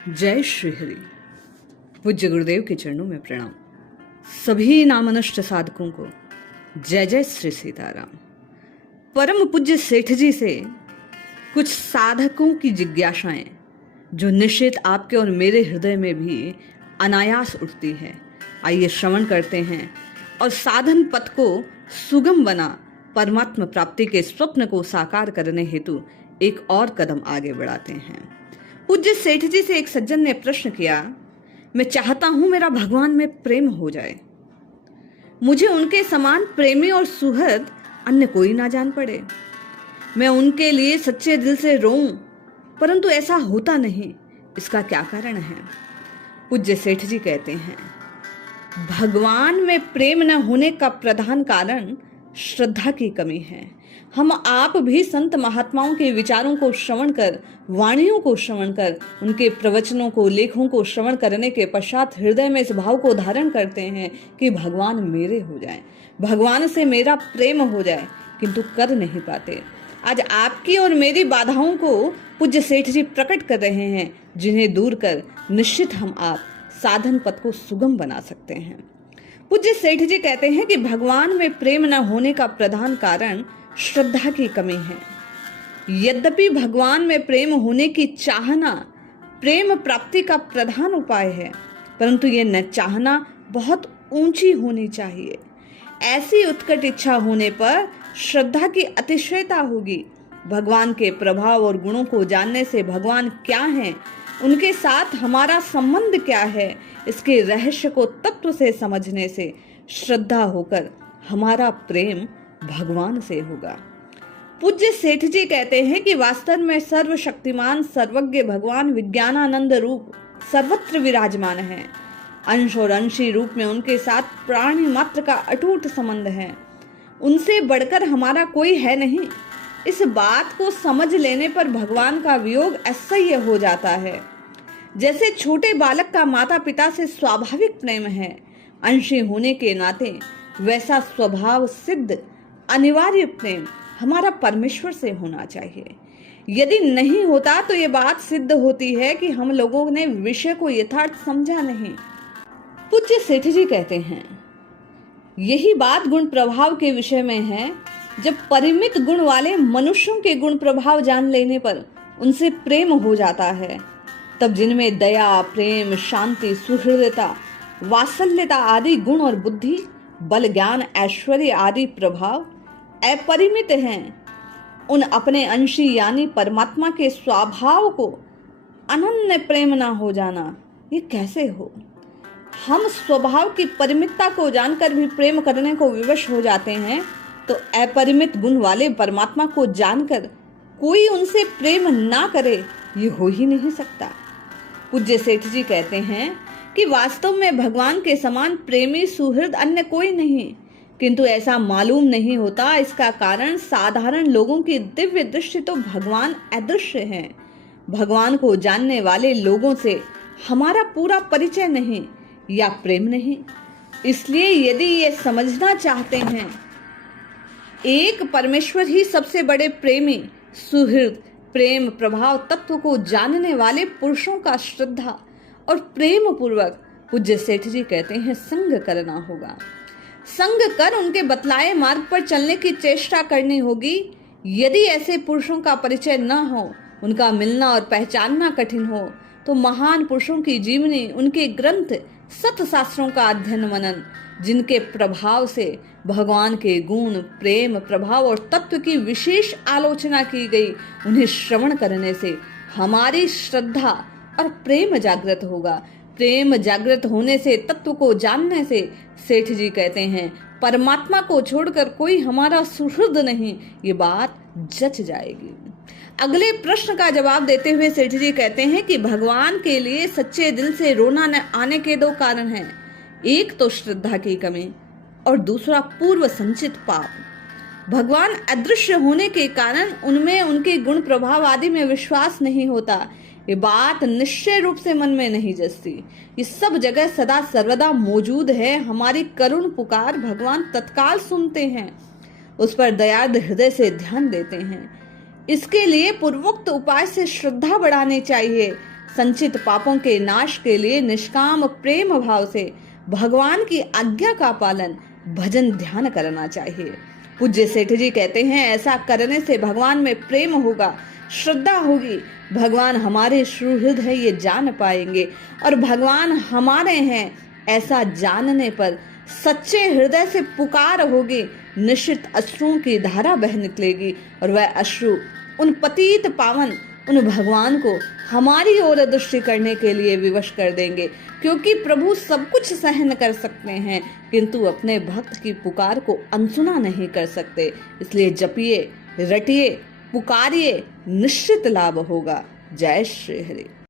जय श्री हरि। पूज्य गुरुदेव के चरणों में प्रणाम। सभी नामनष्ट साधकों को जय जय श्री सीताराम। परम पूज्य सेठ जी से कुछ साधकों की जिज्ञासाएं जो निश्चित आपके और मेरे हृदय में भी अनायास उठती है। आइए श्रवण करते हैं और साधन पथ को सुगम बना परमात्मा प्राप्ति के स्वप्न को साकार करने हेतु एक और कदम आगे बढ़ाते हैं। पूज्य सेठ जी से एक सज्जन ने प्रश्न किया, मैं चाहता हूं मेरा भगवान में प्रेम हो जाए, मुझे उनके समान प्रेमी और सुहृद अन्य कोई ना जान पड़े, मैं उनके लिए सच्चे दिल से रोऊं, परंतु ऐसा होता नहीं, इसका क्या कारण है? पूज्य सेठ जी कहते हैं, भगवान में प्रेम न होने का प्रधान कारण श्रद्धा की कमी है। हम आप भी संत महात्माओं के विचारों को श्रवण कर, वाणियों को श्रवण कर, उनके प्रवचनों को, लेखों को श्रवण करने के पश्चात हृदय में इस भाव को धारण करते हैं कि भगवान मेरे हो जाए, भगवान से मेरा प्रेम हो जाए, किंतु कर नहीं पाते। आज आपकी और मेरी बाधाओं को पूज्य सेठ जी प्रकट कर रहे हैं, जिन्हें दूर कर निश्चित हम आप साधन पथ को सुगम बना सकते हैं। पूज्य सेठ जी कहते हैं कि भगवान में प्रेम न होने का प्रधान कारण श्रद्धा की कमी है। यद्यपि भगवान में प्रेम होने की चाहना प्रेम प्राप्ति का प्रधान उपाय है, परंतु यह न चाहना बहुत ऊंची होनी चाहिए। ऐसी उत्कट इच्छा होने पर श्रद्धा की अतिशयता होगी। भगवान के प्रभाव और गुणों को जानने से भगवान क्या हैं, उनके साथ हमारा संबंध क्या है, इसके रहस्य को तत्व से समझने से श्रद्धा होकर हमारा प्रेम भगवान से होगा। पूज्य सेठ जी कहते हैं कि वास्तव में सर्वशक्तिमान सर्वज्ञ भगवान विज्ञानानंद रूप सर्वत्र विराजमान है। अंश और अंशी रूप में उनके साथ प्राणी मात्र का अटूट संबंध है। उनसे बढ़कर हमारा कोई है नहीं। इस बात को समझ लेने पर भगवान का वियोग असह्य हो जाता है। जैसे छोटे बालक का माता पिता से स्वाभाविक प्रेम है, अंशी होने के नाते वैसा स्वभाव सिद्ध अनिवार्य प्रेम हमारा परमेश्वर से होना चाहिए। यदि नहीं होता तो ये बात सिद्ध होती है कि हम लोगों ने विषय को यथार्थ समझा नहीं। पूज्य सेठ जी कहते हैं, यही बात गुण प्रभाव के विषय में है। जब परिमित गुण वाले मनुष्यों के गुण प्रभाव जान लेने पर उनसे प्रेम हो जाता है, तब जिनमें दया, प्रेम, शांति, सुहृदता, वात्सल्यता आदि गुण और बुद्धि, बल, ज्ञान, ऐश्वर्य आदि प्रभाव अपरिमित हैं, उन अपने अंशी यानी परमात्मा के स्वभाव को अनन्य प्रेम ना हो जाना, ये कैसे हो? हम स्वभाव की परिमितता को जानकर भी प्रेम करने को विवश हो जाते हैं, तो अपरिमित गुण वाले परमात्मा को जानकर कोई उनसे प्रेम ना करे, ये हो ही नहीं सकता। पूज्य सेठ जी कहते हैं कि वास्तव में भगवान के समान प्रेमी सुहृद अन्य कोई नहीं, किंतु ऐसा मालूम नहीं होता। इसका कारण साधारण लोगों की दिव्य दृष्टि तो भगवान अदृश्य है। भगवान को जानने वाले लोगों से हमारा पूरा परिचय नहीं या प्रेम नहीं। इसलिए यदि ये समझना चाहते हैं एक परमेश्वर ही सबसे बड़े प्रेमी, सुहृद, प्रेम प्रभाव तत्व को जानने वाले पुरुषों का श्रद्धा और प्रेम पूर्वक पूज्य सेठ जी कहते हैं संग करना होगा। संग कर उनके बतलाए मार्ग पर चलने की चेष्टा करनी होगी। यदि ऐसे पुरुषों का परिचय न हो, उनका मिलना और पहचानना कठिन हो, तो महान पुरुषों की जीवनी, उनके ग्रंथ, सत शास्त्रों का अध्ययन मनन, जिनके प्रभाव से भगवान के गुण, प्रेम, प्रभाव और तत्व की विशेष आलोचना की गई, उन्हें श्रवण करने से हमारी श्रद्धा और प्रेम जागृत होगा। प्रेम जागृत होने से, तत्व को जानने से सेठ जी कहते हैं परमात्मा को छोड़कर कोई हमारा सुहृद नहीं, ये बात जच जाएगी। अगले प्रश्न का जवाब देते हुए सेठ जी कहते हैं कि भगवान के लिए सच्चे दिल से रोना न आने के दो कारण हैं। एक तो श्रद्धा की कमी और दूसरा पूर्व संचित पाप। भगवान अदृश्य होने के कारण उनमें उनके गुण प्रभाव आदि में विश्वास नहीं होता। ये बात निश्चय रूप से मन में नहीं जचती। ये सब जगह सदा सर्वदा मौजूद है। हमारी करुण पुकार भगवान तत्काल सुनते हैं, उस पर दयार्द हृदय से ध्यान देते हैं। इसके लिए पूर्वोक्त उपाय से श्रद्धा बढ़ानी चाहिए। संचित पापों के नाश के लिए निष्काम प्रेम भाव से भगवान की आज्ञा का पालन, भजन ध्यान करना चाहिए। पूज्य सेठ जी कहते हैं, ऐसा करने से भगवान में प्रेम होगा, श्रद्धा होगी, भगवान हमारे सुहृद है ये जान पाएंगे, और भगवान हमारे हैं ऐसा जानने पर सच्चे हृदय से पुकार होगी, निश्चित अश्रुओं की धारा बह निकलेगी, और वह अश्रु उन पतित पावन उन भगवान को हमारी ओर दृष्टि करने के लिए विवश कर देंगे। क्योंकि प्रभु सब कुछ सहन कर सकते हैं, किंतु अपने भक्त की पुकार को अनसुना नहीं कर सकते। इसलिए जपिए, रटिए, पुकारिए, निश्चित लाभ होगा। जय श्री हरि।